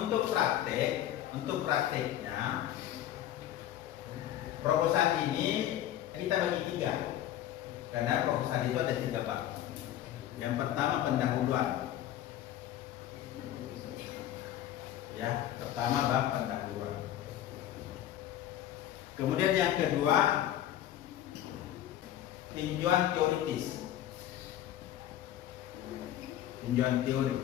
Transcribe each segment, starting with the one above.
untuk prakteknya proposal ini kita bagi tiga, karena proposal itu ada tiga bab. Yang pertama pendahuluan, ya, pertama bab pendahuluan. Kemudian yang kedua tinjauan teoritis, tinjauan teori.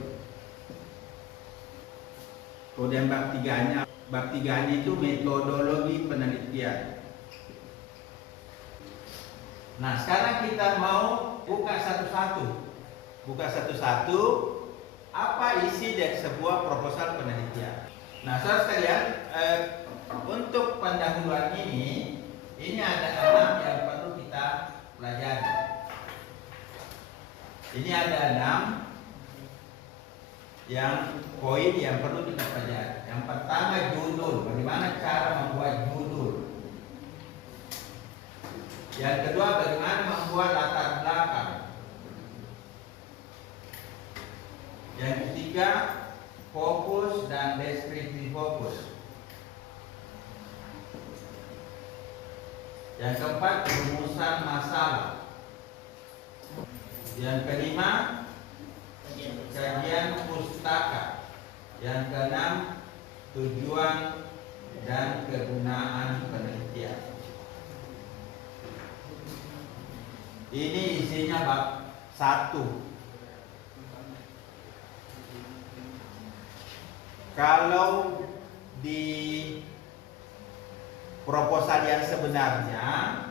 Kemudian bab tiganya itu metodologi penelitian. Nah, sekarang kita mau buka satu-satu apa isi dari sebuah proposal penelitian. Nah, saudara sekalian, untuk pendahuluan ini ada 6 yang perlu kita pelajari. Ini ada 6 yang poin yang perlu kita pelajari. Yang pertama judul, bagaimana cara membuat judul. Yang kedua bagaimana membuat latar belakang. Yang ketiga fokus dan deskripsi fokus. Yang keempat rumusan masalah. Yang kelima kajian pustaka. Yang keenam tujuan dan kegunaan penelitian. Ini isinya bab 1. Kalau di proposal yang sebenarnya,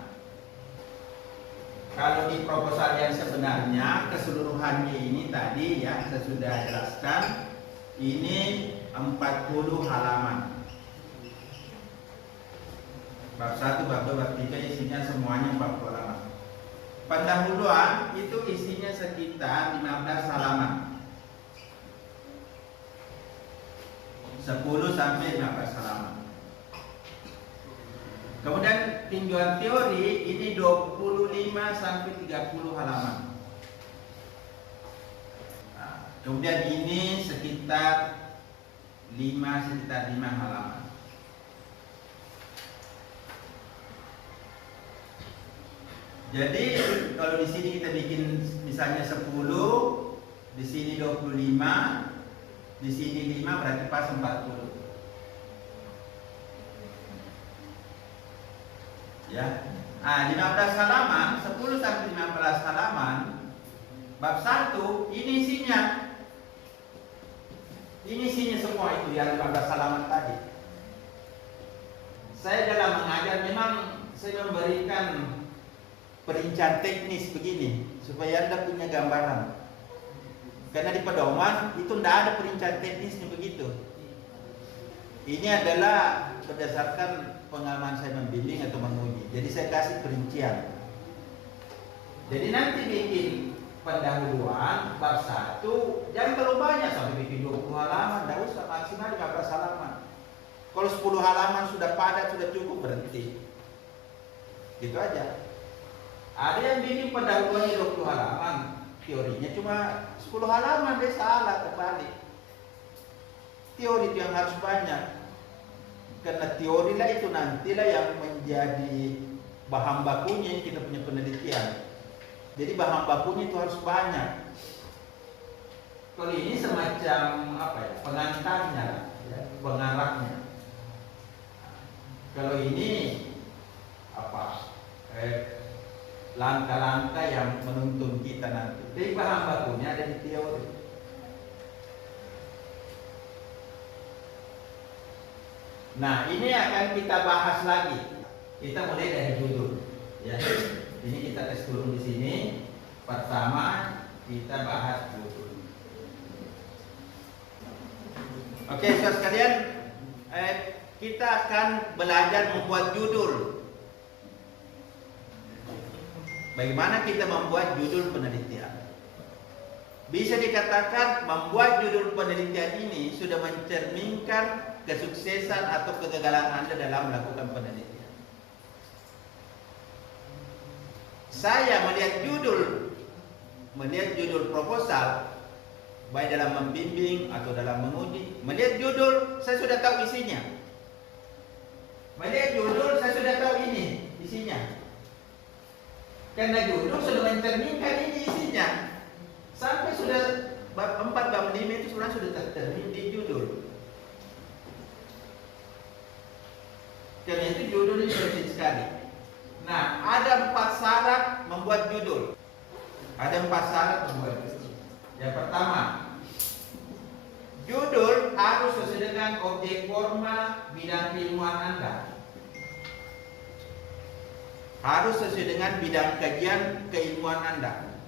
keseluruhannya ini tadi ya saya sudah jelaskan, ini 40 halaman. Bab 1, bab 2, bab 3 isinya semuanya 40 halaman. Pendahuluan itu isinya sekitar 15 halaman. 10 sampai 15 halaman. Kemudian tinjauan teori ini 25 sampai 30 halaman. Nah, kemudian ini sekitar 5 halaman. Jadi kalau di sini kita bikin misalnya 10, di sini 25, di sini 5, berarti pas 40. Ya. Nah, 15 halaman, 10 sampai 15 halaman. Bab 1 ini isinya. Ini isinya semua itu yang 15 halaman tadi. Saya dalam mengajar memang saya memberikan perincian teknis begini supaya Anda punya gambaran. Karena di pedoman itu tidak ada perincian teknisnya begitu. Ini adalah berdasarkan pengalaman saya membimbing atau menguji. Jadi saya kasih perincian. Jadi nanti bikin pendahuluan bab 1 jangan terlalu banyak sampai bikin 20 halaman, tidak usah, maksimal 15 halaman. Kalau 10 halaman sudah padat, sudah cukup, berhenti. Gitu aja. Ada yang bikin pendahuluannya 20 halaman, teorinya cuma 10 halaman, dia salah, terbalik. Teori itu yang harus banyak. Karena teori lah itu nantilah yang menjadi bahan bakunya kita punya penelitian. Jadi bahan bakunya itu harus banyak. Kalau ini semacam apa ya, pengantarnya, ya, pengarahnya. Kalau ini apa? Langkah-langkah yang menuntun kita nanti. Jadi bahan bakunya ada di teori. Nah, ini akan kita bahas lagi. Kita mulai dari judul. Ya, ini kita tes dulu di sini. Pertama kita bahas judul. Oke, saudara sekalian, kita akan belajar membuat judul. Bagaimana kita membuat judul penelitian? Bisa dikatakan membuat judul penelitian ini sudah mencerminkan kesuksesan atau kegagalan Anda dalam melakukan penelitian. Saya melihat judul proposal baik dalam membimbing atau dalam menguji. Melihat judul, saya sudah tahu isinya. Melihat judul, saya sudah tahu ini isinya. Karena judul sudah mencerminkan ini isinya. Sampai sudah bab 4, bab 5 itu sebenarnya sudah tercermin di judul. Karena itu judul ini penting sekali. Nah, ada 4 syarat membuat judul. Ada 4 syarat membuat judul. Yang pertama, judul harus sesuai dengan objek forma bidang keilmuan Anda. Harus sesuai dengan bidang kajian keilmuan Anda.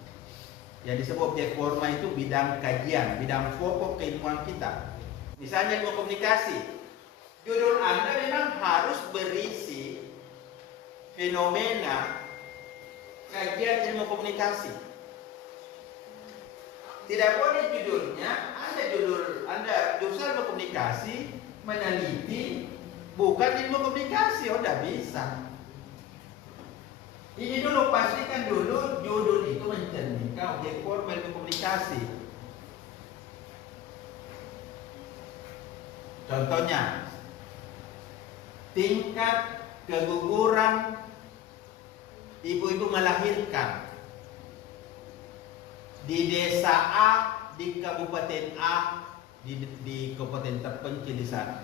Yang disebut objek forma itu bidang kajian, bidang pokok keilmuan kita. Misalnya ilmu komunikasi, judul Anda memang harus berisi fenomena kajian ilmu komunikasi. Tidak boleh judulnya Anda jurusan ilmu komunikasi meneliti bukan ilmu komunikasi. Oh, tidak bisa. Ini dulu, pastikan dulu judul itu mencerminkan objek formal ilmu komunikasi. Contohnya, tingkat keguguran ibu-ibu melahirkan di desa A, di kabupaten A, di kabupaten terpencil di sana.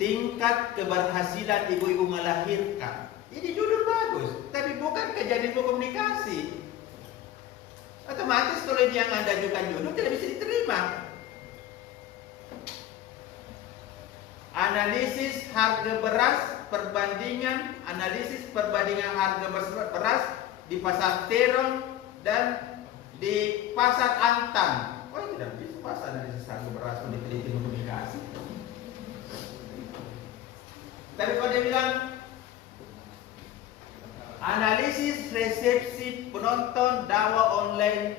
Tingkat keberhasilan ibu-ibu melahirkan. Ini judul bagus, tapi bukan kejadian ilmu komunikasi. Otomatis kalau dia yang Anda ajukan judul tidak bisa diterima. Analisis harga beras, analisis perbandingan harga beras di pasar Terong dan di pasar Antam. Oh, tidak bisa pasar analisis harga beras kalau diteliti ilmu komunikasi. Tapi kalau dia bilang analisis resepsi penonton dakwah online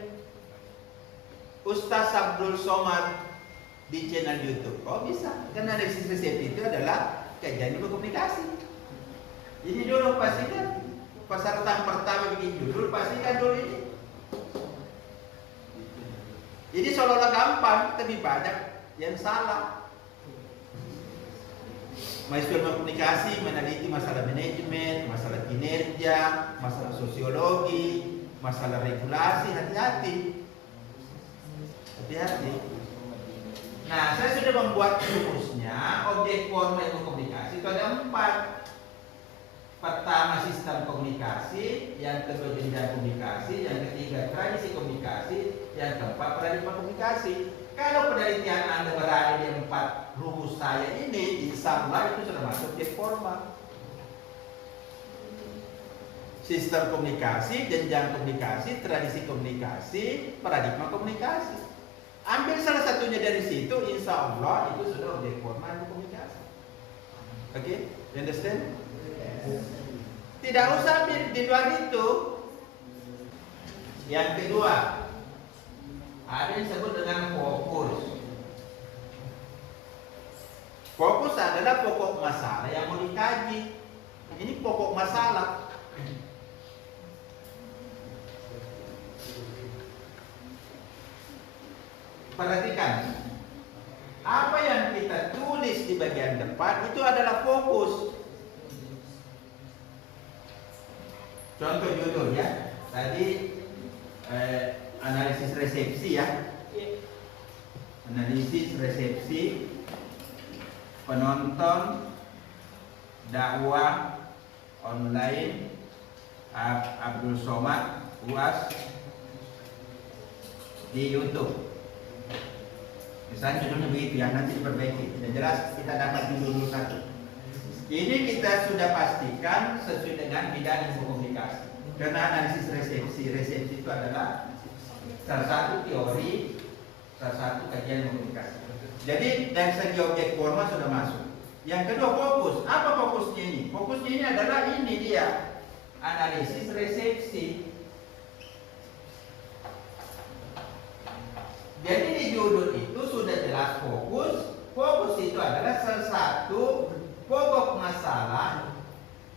Ustaz Abdul Somad di channel YouTube. Oh, bisa. Karena analisis resepsi itu adalah kajian ilmu komunikasi. Ini dulu pastikan. Peserta pertama bikin judul, pastikan dulu ini. Jadi seolah-olah gampang, tapi banyak yang salah. Mahasiswa ilmu komunikasi meneliti masalah manajemen, masalah kinerja, masalah sosiologi, masalah regulasi. Hati-hati. Hati-hati. Nah, saya sudah membuat rumusnya. Objek formal ilmu komunikasi itu ada 4. Pertama, sistem komunikasi. Yang kedua, jenjang komunikasi. Yang ketiga, tradisi komunikasi. Yang keempat, paradigma komunikasi. Kalau penelitian Anda berada di 4 rumus saya ini, insya Allah itu sudah masuk objek formal. Sistem komunikasi, jenjang komunikasi, tradisi komunikasi, paradigma komunikasi. Ambil salah satunya dari situ, insya Allah itu sudah objek formal komunikasi. Oke, you understand? Tidak usah ambil di luar itu. Yang kedua, ada yang disebut dengan fokus. Fokus adalah pokok masalah yang mau dikaji. Ini pokok masalah. Perhatikan, apa yang kita tulis di bagian depan itu adalah fokus. Contoh judul ya, tadi analisis resepsi ya, analisis resepsi penonton dakwah online Abdul Somad UAS di YouTube. Misalnya judulnya begitu ya, nanti diperbaiki. Sudah jelas kita dapat judul satu. Ini kita sudah pastikan sesuai dengan bidang ilmu komunikasi. Karena analisis resepsi itu adalah salah satu teori, salah satu kajian ilmu komunikasi. Jadi dari segi objek formal sudah masuk. Yang kedua, fokus. Apa fokusnya ini? Fokusnya ini adalah ini dia, analisis resepsi. Jadi di judul itu sudah jelas fokus. Fokus itu adalah salah satu pokok masalah.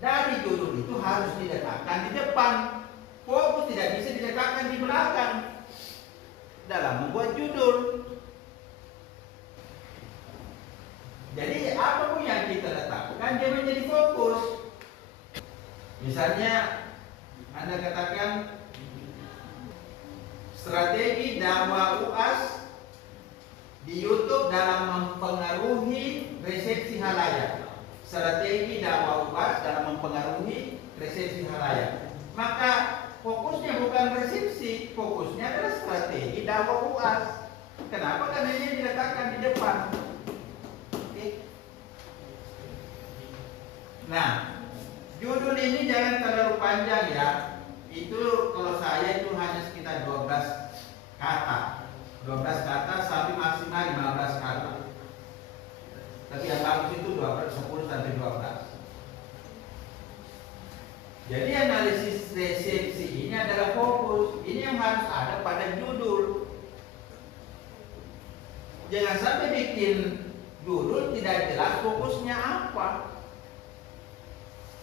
Dari judul itu harus diletakkan di depan. Fokus tidak bisa diletakkan di belakang. dalam membuat judul. Jadi apapun yang kita letakkan dia menjadi fokus. Misalnya Anda katakan strategi dakwah UAS di YouTube dalam mempengaruhi resepsi halayak. Strategi dakwah UAS dalam mempengaruhi resepsi halayak. Maka fokusnya bukan resepsi, fokusnya adalah strategi dakwah UAS. Kenapa? Karena ini diletakkan di depan. Nah, judul ini jangan terlalu panjang ya. Itu kalau saya itu hanya sekitar 12 kata. 12 kata sampai maksimal 15 kata. Tapi yang bagus itu 10 sampai 12. Jadi analisis resepsi ini adalah fokus. Ini yang harus ada pada judul. Jangan sampai bikin judul tidak jelas fokusnya apa.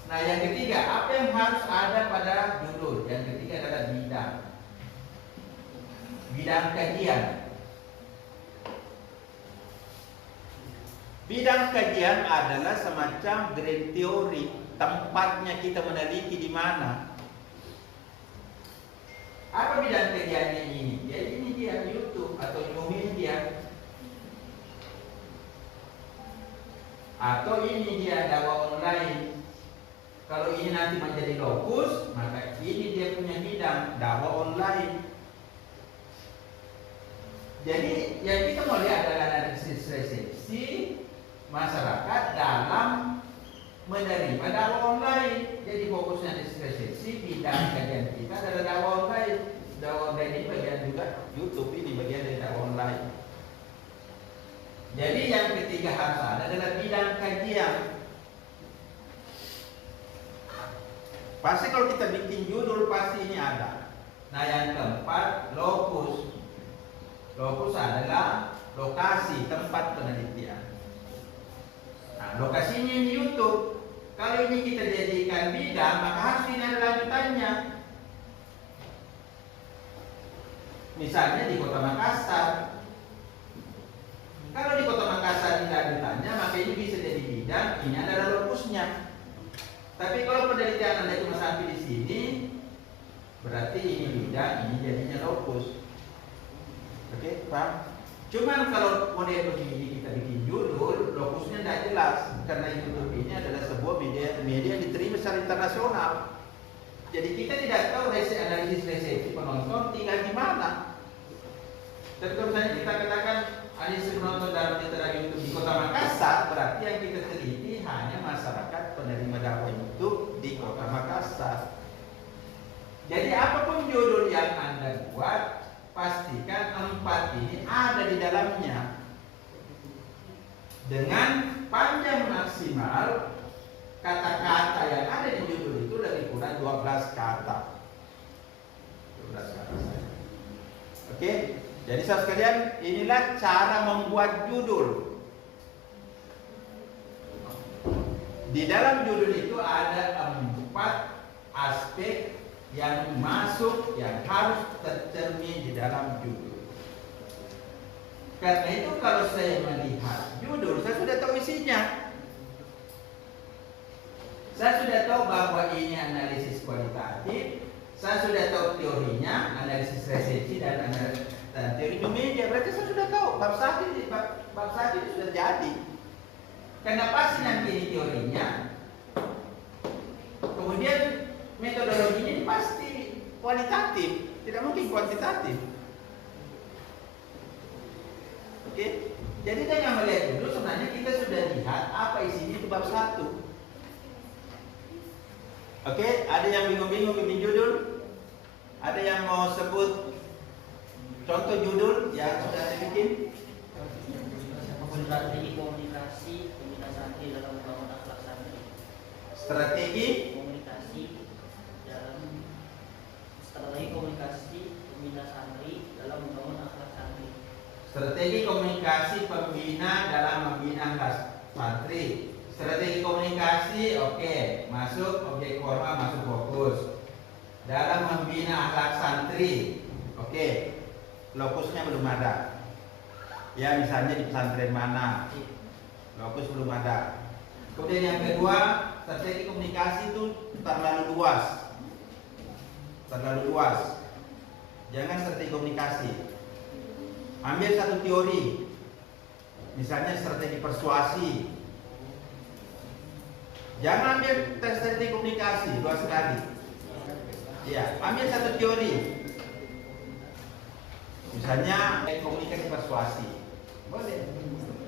Nah, yang ketiga, apa yang harus ada pada judul? Yang ketiga adalah bidang. Bidang kajian. Bidang kajian adalah semacam grand teori, tempatnya kita meneliti di mana. Apa bidang kajiannya ini? Jadi ini dia YouTube atau new media. Atau ini dia dakwah online. Kalau ini nanti menjadi lokus, maka ini dia punya bidang dakwah online. Jadi yang kita mau lihat adalah analisis resepsi masyarakat dalam menerima dakwah online. Jadi fokusnya analisis resepsi, bidang kajian kita adalah dakwah online. Dakwah online ini bagian juga YouTube, ini bagian dari dakwah online. Jadi yang ketiga harus ada adalah bidang kajian. Pasti kalau kita bikin judul pasti ini ada. Nah, yang keempat, lokus. Lokus adalah lokasi tempat penelitian. Nah, lokasinya ini YouTube. Kalau ini kita jadikan bidang, maka harus ini ada lanjutannya. Misalnya di Kota Makassar. Kalau di Kota Makassar ini lanjutannya, maka ini bisa jadi bidang. Ini adalah lokusnya. Tapi kalau penelitian Anda cuma sampai di sini, berarti ini bidang, ini jadinya lokus. Oke, Pak? Cuman kalau model begini kita bikin judul, lokusnya tidak jelas. Karena YouTube ini adalah sebuah media yang diterima secara internasional. Jadi kita tidak tahu analisis resepsi penonton tinggal di mana. Tapi kalau misalnya kita katakan analisis penonton dalam literasi YouTube di Kota Makassar, berarti yang kita teliti hanya masyarakat penerima dakwah itu di Kota Makassar. Jadi apapun judul yang Anda buat, pastikan 4 ini ada di dalamnya. Dengan panjang maksimal kata-kata yang ada di judul itu lebih kurang 12 kata. 12 kata saja. Oke? Jadi saudara sekalian, inilah cara membuat judul. Di dalam judul itu ada 4 aspek yang masuk, yang harus tercermin di dalam judul. Karena itu kalau saya melihat judul, saya sudah tahu isinya. Saya sudah tahu bahwa ini analisis kualitatif. Saya sudah tahu teorinya, analisis resepsi dan teori media. Berarti saya sudah tahu bab 1 ini sudah jadi. Karena pasti nanti ini teorinya. Kemudian metodologinya ini pasti kualitatif, tidak mungkin kuantitatif. Oke? Jadi dengan melihat dulu sebenarnya kita sudah lihat apa isinya di bab 1. Oke, ada yang bingung-bingung bikin judul? Ada yang mau sebut contoh judul yang sudah saya bikin? Strategi komunikasi pembina santri dalam membangun akhlak santri. Strategi komunikasi pembina santri dalam membangun akhlak santri. Strategi komunikasi pembina dalam membina akhlak santri. Strategi komunikasi, oke, masuk objek formal, masuk fokus. Dalam membina akhlak santri, oke. lokusnya belum ada. Ya misalnya di pesantren mana, lokus belum ada. Kemudian yang kedua, strategi komunikasi itu terlalu luas. Terlalu luas. Jangan strategi komunikasi. Ambil satu teori. Misalnya strategi persuasi. Jangan ambil strategi komunikasi luas sekali. Ya, ambil satu teori. Misalnya komunikasi persuasi. Boleh.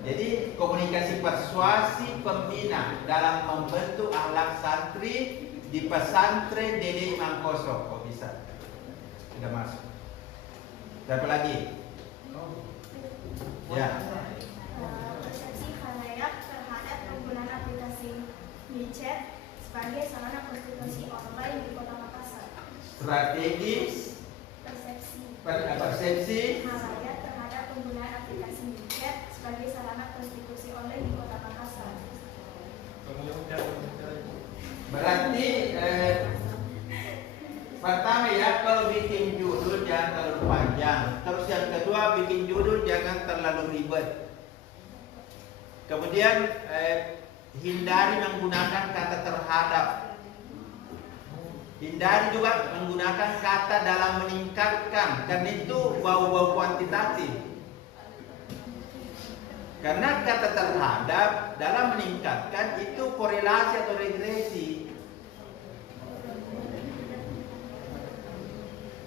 Jadi komunikasi persuasi pembina dalam membentuk akhlak santri di pesantren Dede Imam Koso. Oh bisa. Sudah masuk. Siapa lagi? Ya. Persepsi khalayak terhadap penggunaan aplikasi WeChat sebagai sarana prostitusi online di Kota Makassar. Strategi persepsi Khalayak terhadap penggunaan aplikasi WeChat sebagai sarana prostitusi online di Kota Makassar. berarti pertama ya, kalau bikin judul jangan terlalu panjang. Terus yang kedua, bikin judul jangan terlalu ribet. Kemudian hindari menggunakan kata terhadap. Hindari juga menggunakan kata dalam meningkatkan, karena itu bau-bau kuantitatif. Karena kata terhadap dalam meningkatkan itu korelasi atau regresi.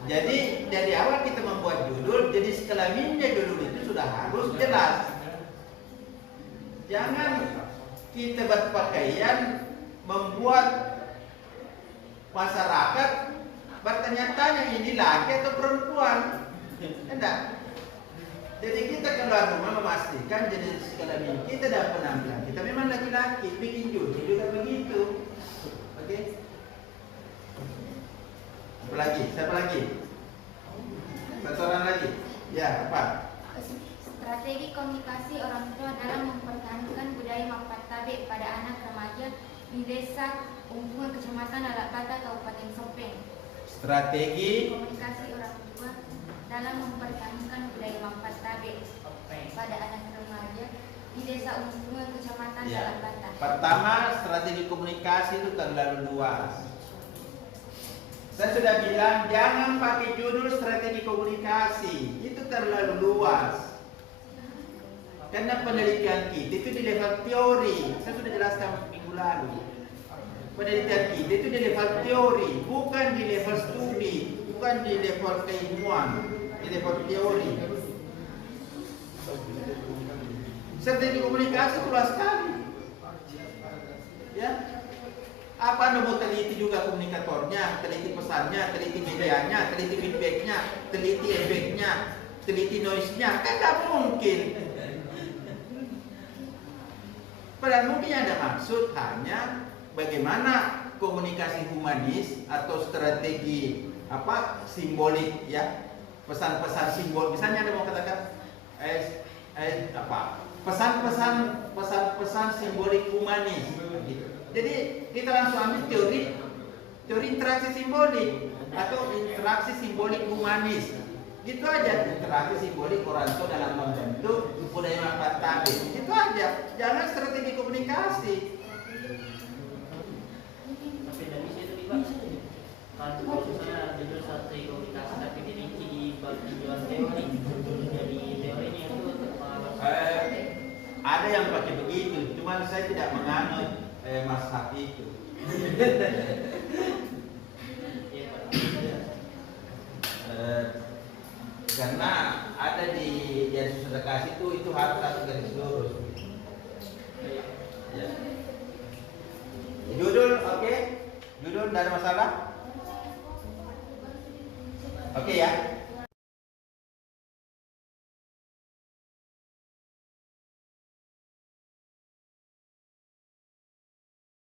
Jadi dari awal kita membuat judul, jadi sekelaminnya judul itu sudah harus jelas. Jangan kita berpakaian membuat masyarakat bertanya-tanya ini laki atau perempuan. Tidak. Jadi kita keluar rumah memastikan jadi sekelamin kita dan penampilan kita memang laki-laki. Bikin judul juga begitu. Oke? Apa lagi? Siapa lagi? Satu orang lagi. Ya, apa? Strategi komunikasi orang tua dalam mempertahankan budaya mapat tabe pada anak remaja di desa Unggungan, Kecamatan Lalakbata, Kabupaten Sopeng. Strategi Komunikasi orang tua dalam mempertahankan budaya mapat tabe pada anak remaja di desa Unggungan, Kecamatan ya. Lalakbata. Pertama, strategi komunikasi itu terlalu luas. Saya sudah bilang jangan pakai judul strategi komunikasi, itu terlalu luas. Karena penelitian kita itu di level teori. Saya sudah jelaskan minggu lalu. Penelitian kita itu di level teori, bukan di level studi, bukan di level keilmuan, di level teori. Strategi komunikasi luas sekali. Ya. Apa Anda mau teliti juga komunikatornya, teliti pesannya, teliti medianya, teliti feedbacknya, teliti efeknya, teliti noise-nya? Kan tidak mungkin. Padahal mungkin yang Anda maksud hanya bagaimana komunikasi humanis atau strategi simbolik ya, pesan-pesan simbol. Misalnya Anda mau katakan pesan-pesan simbolik humanis. Jadi kita langsung ambil teori interaksi simbolik atau interaksi simbolik humanis. Gitu aja, interaksi simbolik orang tua dalam membentuk budaya mapat tabe. Itu aja, jangan strategi komunikasi. Tapi dari situ dibahas aja. Kalau misalnya judul strategi komunikasi tapi dirinci di bagian teori, jadi teorinya itu ada yang pakai begitu, cuman saya tidak menganut mazhab itu. Karena ada di Yesus sedekah itu harus satu garis lurus. Ya. Judul oke? Judul tidak ada masalah? Oke ya.